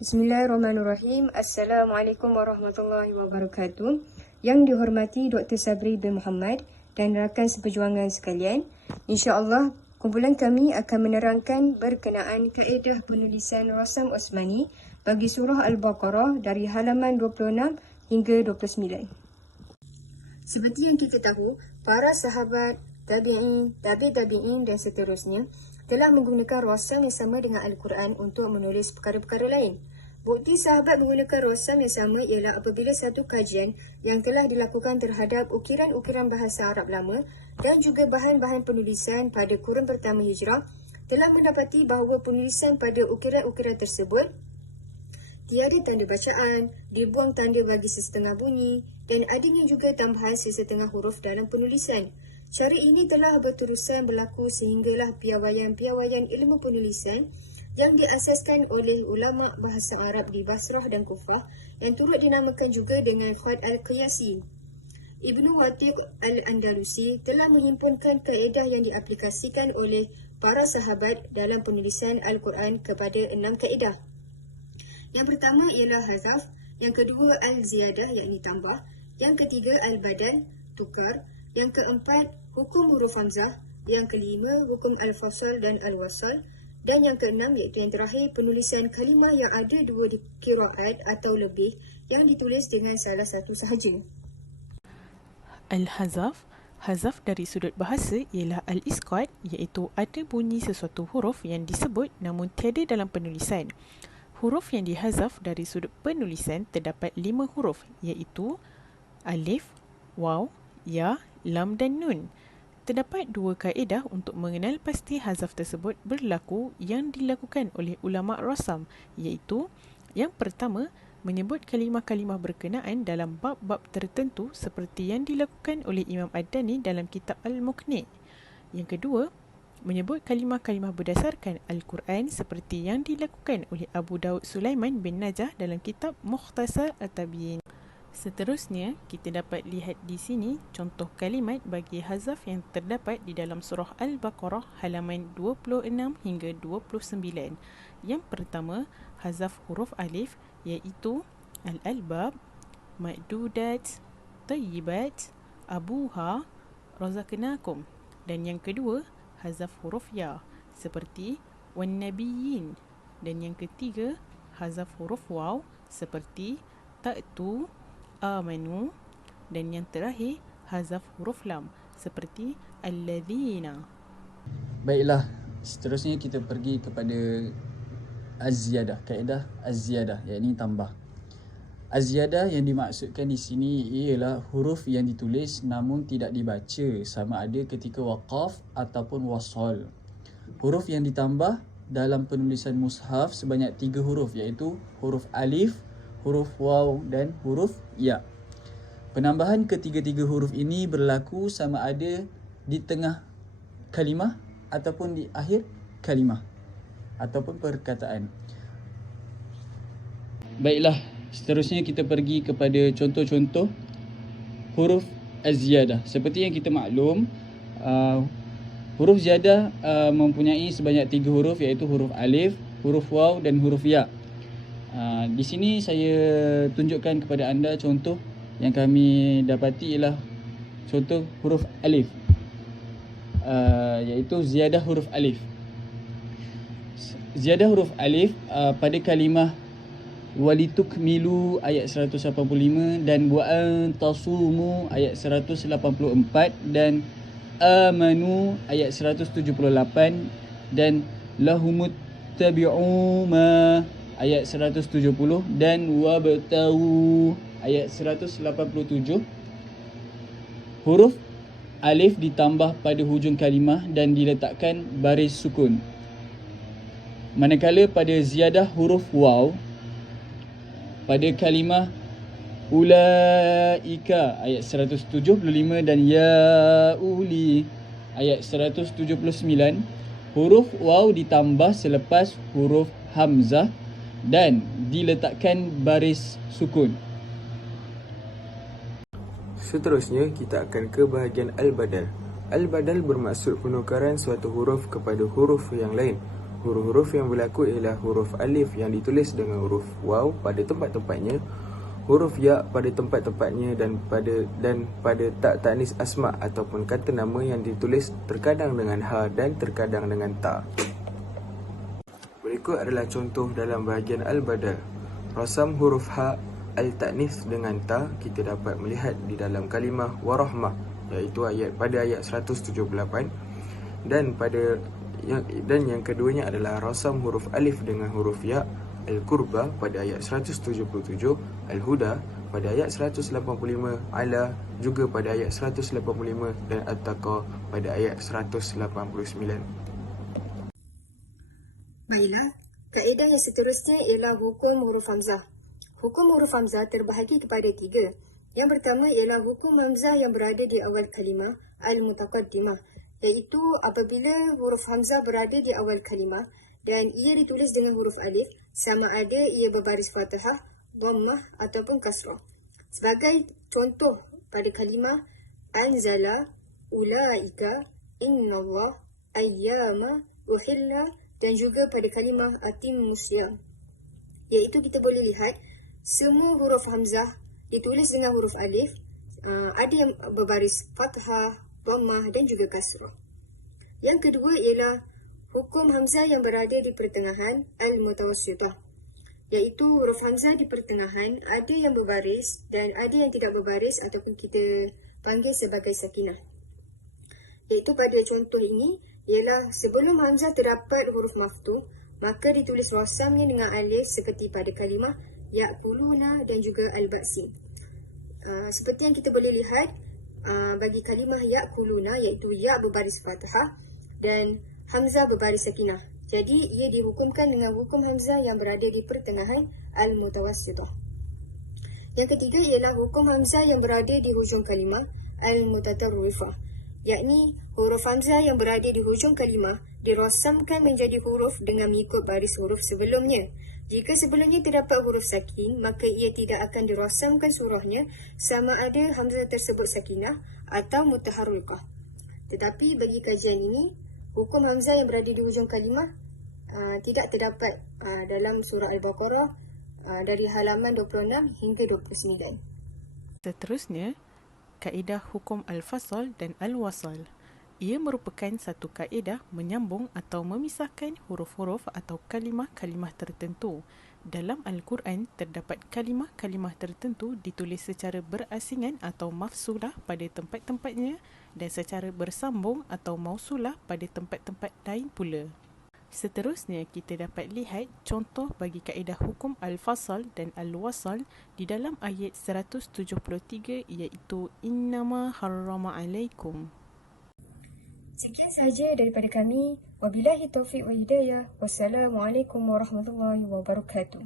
Bismillahirrahmanirrahim. Assalamualaikum warahmatullahi wabarakatuh. Yang dihormati Dr. Sabri bin Muhammad dan rakan seperjuangan sekalian, insya-Allah kumpulan kami akan menerangkan berkenaan kaedah penulisan rasam Osmani bagi surah Al-Baqarah dari halaman 26 hingga 29. Seperti yang kita tahu, para sahabat, tabi'in, tabi'in dan seterusnya telah menggunakan rasam yang sama dengan Al-Quran untuk menulis perkara-perkara lain. Bukti sahabat menggunakan rasam yang sama ialah apabila satu kajian yang telah dilakukan terhadap ukiran-ukiran bahasa Arab lama dan juga bahan-bahan penulisan pada kurun pertama Hijrah telah mendapati bahawa penulisan pada ukiran-ukiran tersebut tiada tanda bacaan, dibuang tanda bagi sesetengah bunyi dan adanya juga tambahan sesetengah huruf dalam penulisan. Cara ini telah berterusan berlaku sehinggalah piawaian-piawaian ilmu penulisan yang diasaskan oleh ulama bahasa Arab di Basrah dan Kufah yang turut dinamakan juga dengan Khat Al-Qiyasi. Ibnu Watiq Al-Andalusi telah menghimpunkan kaedah yang diaplikasikan oleh para sahabat dalam penulisan Al-Quran kepada 6 kaedah. Yang pertama ialah hazaf, yang kedua al-ziyadah yakni tambah, yang ketiga al-badal, tukar, yang keempat hukum huruf hamzah, yang kelima hukum al-fasal dan al-wasal, dan yang keenam iaitu yang terakhir penulisan kalimah yang ada dua qiraat atau lebih yang ditulis dengan salah satu sahaja. Al-hazaf, hazaf dari sudut bahasa ialah al-isqat, iaitu ada bunyi sesuatu huruf yang disebut namun tiada dalam penulisan. Huruf yang dihazaf dari sudut penulisan terdapat 5 huruf iaitu alif, waw, ya, lam dan nun. Terdapat 2 kaedah untuk mengenal pasti hazaf tersebut berlaku yang dilakukan oleh ulama rasam, iaitu yang pertama, menyebut kalimah-kalimah berkenaan dalam bab-bab tertentu seperti yang dilakukan oleh Imam Ad-Dani dalam kitab Al-Muqni'. Yang kedua, menyebut kalimah-kalimah berdasarkan Al-Quran seperti yang dilakukan oleh Abu Daud Sulaiman bin Najah dalam kitab Mukhtasar At-Tabyin. Seterusnya, kita dapat lihat di sini contoh kalimat bagi hazaf yang terdapat di dalam surah Al-Baqarah halaman 26 hingga 29. Yang pertama, hazaf huruf alif iaitu al-albab, ma'dudat, tayyibat, abuha, razaqnakum. Dan yang kedua, hazaf huruf ya seperti wan nabiyyin. Dan yang ketiga, hazaf huruf waw seperti ta'tu, amanu. Dan yang terakhir, hazaf huruf lam seperti alladzina. Baiklah, seterusnya kita pergi kepada az-ziyadah, kaedah az-ziyadah iaitu tambah. Az-ziyadah yang dimaksudkan di sini ialah huruf yang ditulis namun tidak dibaca sama ada ketika waqaf ataupun wasal. Huruf yang ditambah dalam penulisan mushaf sebanyak 3 huruf iaitu huruf alif, huruf waw dan huruf ya. Penambahan ketiga-tiga huruf ini berlaku sama ada di tengah kalimah ataupun di akhir kalimah ataupun perkataan. Baiklah, seterusnya kita pergi kepada contoh-contoh huruf az-ziyadah. Seperti yang kita maklum, huruf ziyadah mempunyai sebanyak 3 huruf iaitu huruf alif, huruf waw dan huruf ya. Di sini saya tunjukkan kepada anda contoh yang kami dapati ialah contoh huruf alif, iaitu ziyadah huruf alif. Ziyadah huruf alif pada kalimah walitukmilu ayat 185 dan wa antasumu ayat 184 dan amanu ayat 178 dan lahumut tabi'u ma ayat 170 dan wabtahu ayat 187. Huruf alif ditambah pada hujung kalimah dan diletakkan baris sukun. Manakala pada ziyadah huruf waw pada kalimah ulaika ayat 175 dan ya uli ayat 179, huruf waw ditambah selepas huruf hamzah dan diletakkan baris sukun. Seterusnya, kita akan ke bahagian al-badal. Al-badal bermaksud penukaran suatu huruf kepada huruf yang lain. Huruf-huruf yang berlaku ialah huruf alif yang ditulis dengan huruf waw pada tempat-tempatnya, huruf ya pada tempat-tempatnya dan pada tak tanis asma ataupun kata nama yang ditulis terkadang dengan ha dan terkadang dengan ta. Berikut adalah contoh dalam bahagian al-badal. Rasam huruf ha al-ta'nis dengan ta kita dapat melihat di dalam kalimah warahmah, iaitu pada ayat 178, dan yang keduanya adalah rasam huruf alif dengan huruf ya al-qurba pada ayat 177, al-huda pada ayat 185, ala juga pada ayat 185 dan at-taqa pada ayat 189. Baiklah, kaedah yang seterusnya ialah hukum huruf hamzah. Hukum huruf hamzah terbahagi kepada 3. Yang pertama ialah hukum hamzah yang berada di awal kalimah al-mutaqaddimah, iaitu apabila huruf hamzah berada di awal kalimah dan ia ditulis dengan huruf alif, sama ada ia berbaris fathah, dhammah ataupun kasrah. Sebagai contoh pada kalimah anzala, ulaika, innallah, ayyama, uhilla dan juga pada kalimah atimmus syiyam, iaitu kita boleh lihat semua huruf hamzah ditulis dengan huruf alif, ada yang berbaris fathah, dhammah dan juga kasrah. Yang kedua ialah hukum hamzah yang berada di pertengahan al-mutawassithah, iaitu huruf hamzah di pertengahan ada yang berbaris dan ada yang tidak berbaris ataupun kita panggil sebagai sakinah. Iaitu pada contoh ini ialah sebelum hamzah terdapat huruf maftuh, maka ditulis rasamnya dengan alif seperti pada kalimah ya'kuluna dan juga al-ba'sin. Seperti yang kita boleh lihat bagi kalimah ya'kuluna, iaitu ya berbaris fathah dan hamzah berbaris sakinah. Jadi ia dihukumkan dengan hukum hamzah yang berada di pertengahan al-mutawassithah. Yang ketiga ialah hukum hamzah yang berada di hujung kalimah al-mutatarrifah, yakni huruf hamzah yang berada di hujung kalimah dirasamkan menjadi huruf dengan mengikut baris huruf sebelumnya. Jika sebelumnya terdapat huruf sakin, maka ia tidak akan dirasamkan surahnya sama ada hamzah tersebut sakinah atau mutaharrikah. Tetapi bagi kajian ini, hukum hamzah yang berada di hujung kalimah tidak terdapat dalam surah Al-Baqarah dari halaman 26 hingga 29. Seterusnya, kaedah hukum al-fasal dan al-wasal. Ia merupakan satu kaedah menyambung atau memisahkan huruf-huruf atau kalimah-kalimah tertentu. Dalam Al-Quran, terdapat kalimah-kalimah tertentu ditulis secara berasingan atau mafsulah pada tempat-tempatnya dan secara bersambung atau mausulah pada tempat-tempat lain pula. Seterusnya, kita dapat lihat contoh bagi kaedah hukum al-fasal dan al-wasal di dalam ayat 173, iaitu innama harrama alaikum. Sekian sahaja daripada kami. Wabillahi taufiq wa hidayah. Wassalamualaikum warahmatullahi wabarakatuh.